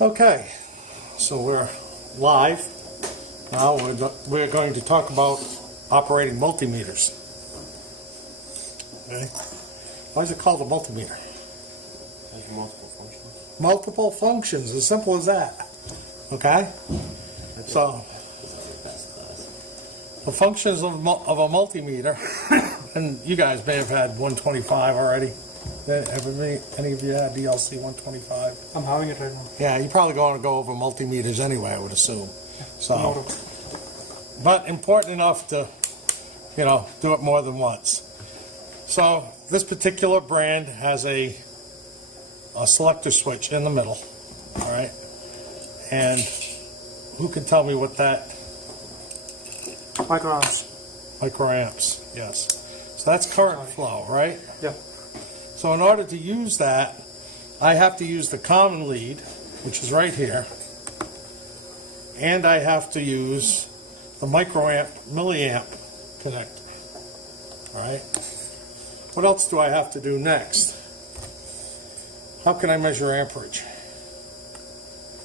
Okay, so we're live. Now we're going to talk about operating multimeters. Okay. Why is it called a multimeter? There's multiple functions. Multiple functions, as simple as that. Okay? So, the functions of a multimeter, and you guys may have had 125 already. Any of you had DLC 125? I'm having it right now. Yeah, you're probably going to go over multimeters anyway, I would assume. So, but important enough to, do it more than once. So this particular brand has a selector switch in the middle, all right? And who can tell me what that? Microamps. Microamps, yes. So that's current flow, right? Yeah. So in order to use that, I have to use the common lead, which is right here, and I have to use the microamp milliamp connector. All right. What else do I have to do next? How can I measure amperage?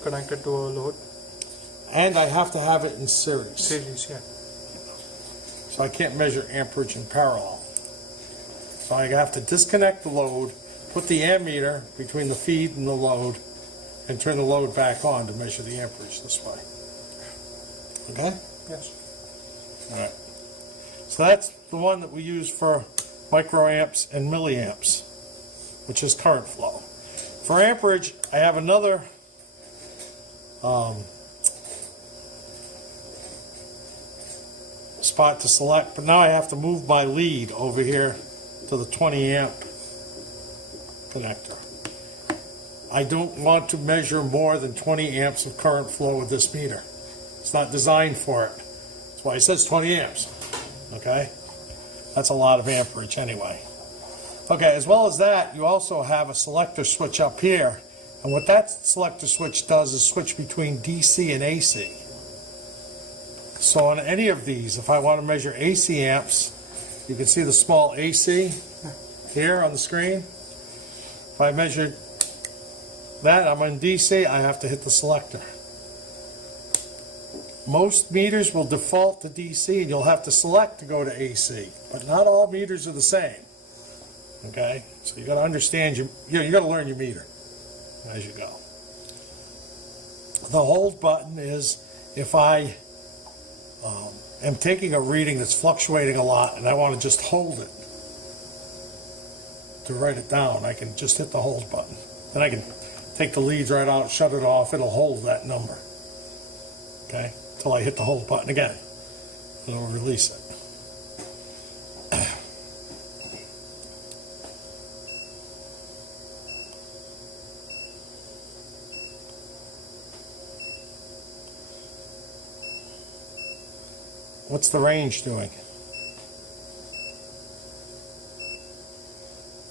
Connected to a load. And I have to have it in series. Series, yeah. So I can't measure amperage in parallel. So I have to disconnect the load, put the ammeter between the feed and the load, and turn the load back on to measure the amperage this way. Okay? Yes. All right. So that's the one that we use for microamps and milliamps, which is current flow. For amperage, I have another spot to select, but now I have to move my lead over here to the 20 amp connector. I don't want to measure more than 20 amps of current flow with this meter. It's not designed for it. That's why it says 20 amps. Okay? That's a lot of amperage anyway. Okay, as well as that, you also have a selector switch up here. And what that selector switch does is switch between DC and AC. So on any of these, if I want to measure AC amps, you can see the small AC here on the screen. If I measure that, I'm on DC, I have to hit the selector. Most meters will default to DC, and you'll have to select to go to AC. But not all meters are the same. Okay? So you got to understand you got to learn your meter as you go. The hold button is if I am taking a reading that's fluctuating a lot and I want to just hold it to write it down, I can just hit the hold button. Then I can take the leads right out, shut it off, it'll hold that number. Okay? Until I hit the hold button again. And it'll release it. What's the range doing?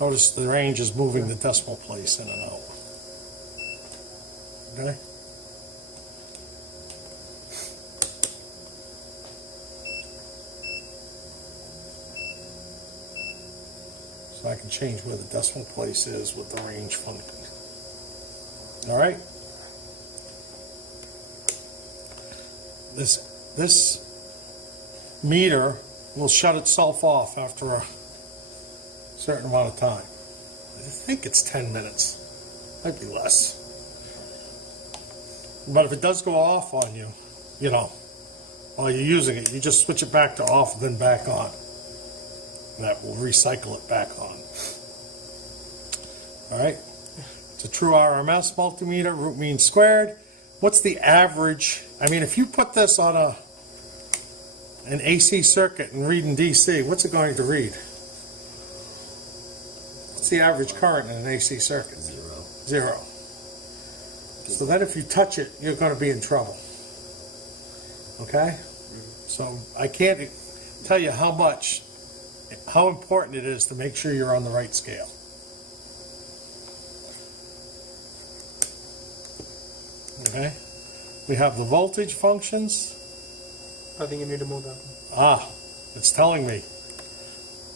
Notice the range is moving the decimal place in and out. Okay? So I can change where the decimal place is with the range function. All right? This meter will shut itself off after a certain amount of time. I think it's 10 minutes. Might be less. But if it does go off on you, while you're using it, you just switch it back to off and then back on. And that will recycle it back on. All right? It's a true RMS multimeter, root mean squared. What's the average? I mean, if you put this on an AC circuit and read in DC, what's it going to read? What's the average current in an AC circuit? Zero. So that if you touch it, you're going to be in trouble. Okay? So I can't tell you how important it is to make sure you're on the right scale. Okay? We have the voltage functions. I think you need to move that one. Ah, it's telling me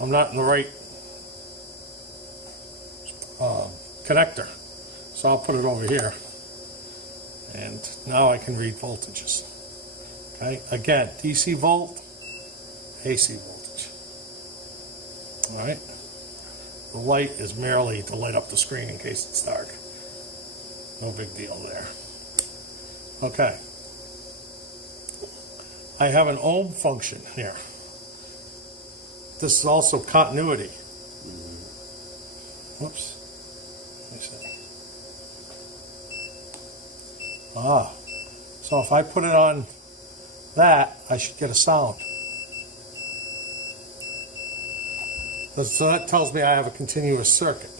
I'm not in the right connector. So I'll put it over here. And now I can read voltages. Okay, again, DC volt, AC voltage. All right. The light is merely to light up the screen in case it's dark. No big deal there. Okay. I have an ohm function here. This is also continuity. Whoops. Let me see. Ah. So if I put it on that, I should get a sound. So that tells me I have a continuous circuit.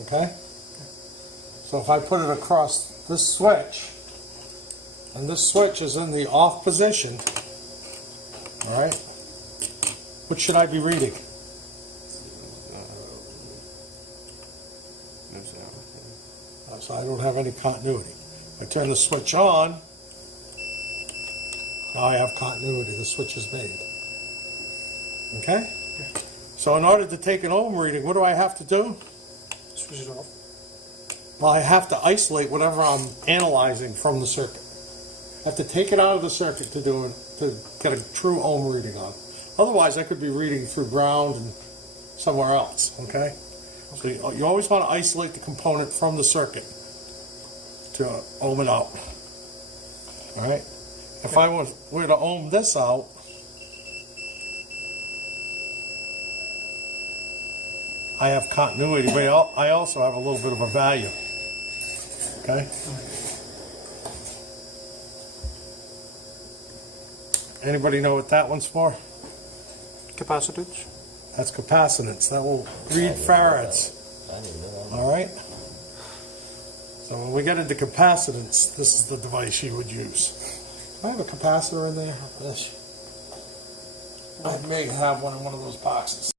Okay? So if I put it across this switch, and this switch is in the off position, all right, what should I be reading? So I don't have any continuity. If I turn the switch on, now I have continuity. The switch is made. Okay? So in order to take an ohm reading, what do I have to do? Switch it off. Well, I have to isolate whatever I'm analyzing from the circuit. I have to take it out of the circuit to get a true ohm reading on. Otherwise, I could be reading through ground and somewhere else. Okay? So you always want to isolate the component from the circuit to ohm it out. All right? If I were to ohm this out, I have continuity, but I also have a little bit of a value. Okay? Anybody know what that one's for? Capacitance. That's capacitance. That will read farads. All right? So when we get into capacitance, this is the device you would use. Do I have a capacitor in there? I may have one in one of those boxes.